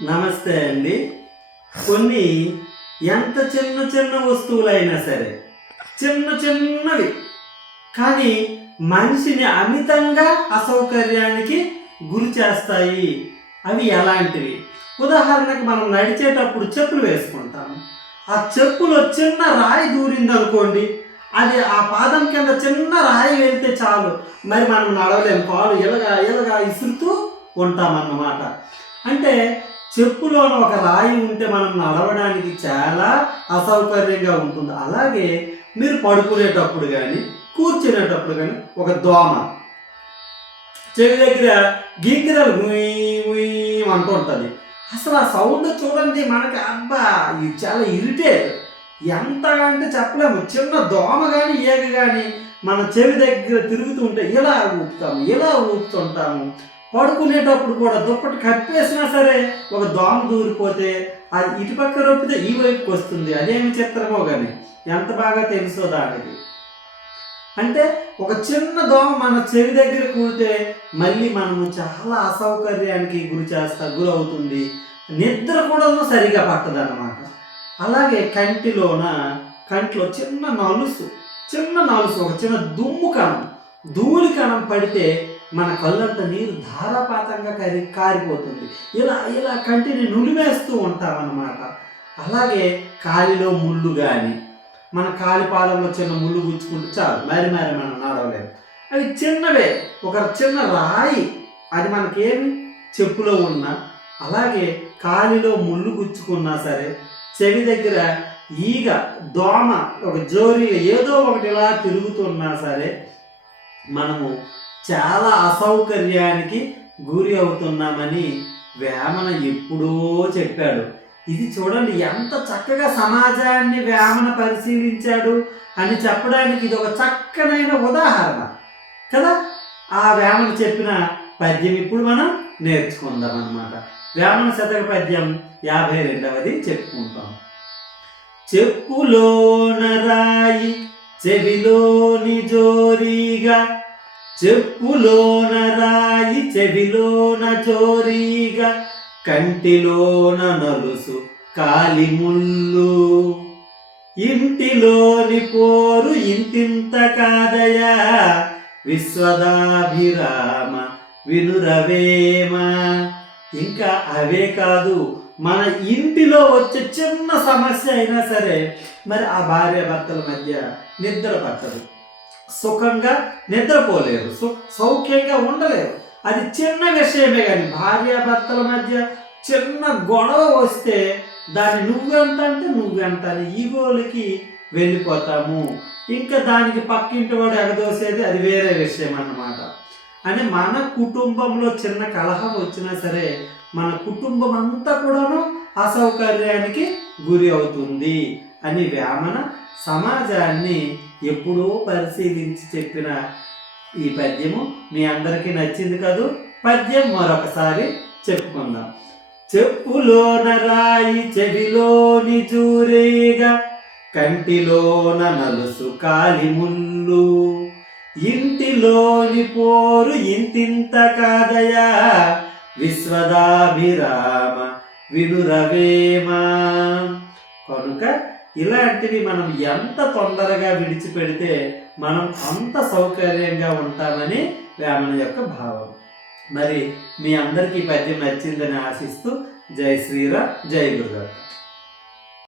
నమస్తే అండి. కొన్ని ఎంత చిన్న చిన్న వస్తువులైనా సరే చిన్న చిన్నవి కానీ మనిషిని అమితంగా అసౌకర్యానికి గురి చేస్తాయి. అవి ఎలాంటివి? ఉదాహరణకు మనం నడిచేటప్పుడు చెప్పులు వేసుకుంటాము ఆ చెప్పులో చిన్న రాయి దూరింది అనుకోండి అది ఆ పాదం కింద చిన్న రాయి వెళ్తే చాలు. మరి మనం నడవలేము కాలు ఇలాగా ఇలాగా ఇసురుతూ ఉంటామన్నమాట. అంటే చెప్పులోన ఒక రాయి ఉంటే మనం నడవడానికి చాలా అసౌకర్యంగా ఉంటుంది. అలాగే మీరు పడుకునేటప్పుడు కానీ కూర్చునేటప్పుడు కానీ ఒక దోమ. చెవి దగ్గర గీకిరలు ఉయ్ అంటూ ఉంటుంది. అసలు ఆ సౌండ్ చూడండి మనకి అబ్బా ఇది చాలా ఇరిటేట్. ఎంత అంటే చెప్పలేము. చిన్న దోమ కానీ ఏగ కానీ మన చెవి దగ్గర తిరుగుతుంటే ఇలా ఊపుతాము ఇలా ఊపుతుంటాము. పడుకునేటప్పుడు కూడా దుప్పటి కప్పేసినా సరే ఒక దోమ దూరిపోతే అది ఇటుపక్క రొప్పితే ఈ వైపుకి వస్తుంది. అదేమి చిత్రమో కానీ ఎంత బాగా తెలుసో దానికి అంటే ఒక చిన్న దోమ మన చెవి దగ్గర కూడితే మళ్ళీ మనము చాలా అసౌకర్యానికి గురి చేస్తా గురవుతుంది. నిద్ర కూడా సరిగా పట్టదన్నమాట. అలాగే కంటిలోన కంటిలో చిన్న నలుసు చిన్న నలుసు ఒక చిన్న దుమ్ము కణం ధూళి కణం పడితే మన కళ్ళంత నీరు ధారాపాతంగా కరి కారిపోతుంది. ఇలా ఇలా కంటిని నులిమేస్తూ ఉంటామన్నమాట. అలాగే కాలిలో ముళ్ళు కానీ మన కాలిపాదంలో చిన్న ముళ్ళు గుచ్చుకుంటే చాలు. మరి మరి మనం నడవలేము అవి చిన్నవే. ఒక చిన్న రాయి అది మనకేమి చెప్పులో ఉన్న అలాగే కాలిలో ముళ్ళు గుచ్చుకున్నా సరే చెవి దగ్గర ఈగ దోమ ఒక జోరీగా ఏదో ఒకటి ఇలా తిరుగుతున్నా సరే మనము చాలా అసౌకర్యానికి గురి అవుతున్నామని వేమన ఎప్పుడో చెప్పాడు. ఇది చూడండి ఎంత చక్కగా సమాజాన్ని వేమన పరిశీలించాడు అని చెప్పడానికి ఇది ఒక చక్కనైన ఉదాహరణ. కదా? ఆ వేమన చెప్పిన పద్యం ఇప్పుడు మనం నేర్చుకుందాం అన్నమాట వేమన శతక పద్యం యాభై రెండవది చెప్పుకుంటాం. చెప్పులోన రాయి చెవిలోని జోరీగా చెప్పులోన రాయి చెవిలోన చోరీగా కంటిలోన నలుసు కాలి ముళ్ళు ఇంటిలోని పోరు ఇంతింత కాదయా విశ్వదాభిరామ వినురవేమ. ఇంకా అవే కాదు మన ఇంటిలో వచ్చే చిన్న సమస్య అయినా సరే మరి ఆ భార్య భర్తల మధ్య నిద్ర పట్టదు. సుఖంగా నిద్రపోలేరు సు సౌఖ్యంగా ఉండలేరు. అది చిన్న విషయమే కానీ భార్యాభర్తల మధ్య చిన్న గొడవ వస్తే దాన్ని నువ్వెంత అంటే నువ్వెంత అని ఈగోలకి వెళ్ళిపోతాము. ఇంకా దానికి పక్కింటి వాడు ఎగదోసేది అది వేరే విషయం అన్నమాట. అని మన కుటుంబంలో చిన్న కలహం వచ్చినా సరే మన కుటుంబం అంతా కూడాను అసౌకర్యానికి గురి అవుతుంది. అని వేమన సమాజాన్ని ఎప్పుడో పరిశీలించి చెప్పిన ఈ పద్యము మీ అందరికీ నచ్చింది కదూ? పద్యం మరొకసారి చెప్పుకుందాం. చెప్పులోన రాయి చెవిలోని జూరేగా కంటిలోన నలుసు కాలి ముళ్ళు. ఇంటిలోని పోరు ఇంతింత కాదయా విశ్వదాభిరామ వినురవేమా కనుక ఇలాంటివి మనం ఎంత తొందరగా విడిచిపెడితే మనం అంత సౌకర్యంగా ఉంటామని వేమన యొక్క భావం. మరి మీ అందరికీ ఈ పద్యం నచ్చిందని ఆశిస్తూ జై శ్రీరామ్ జై గురుదత్త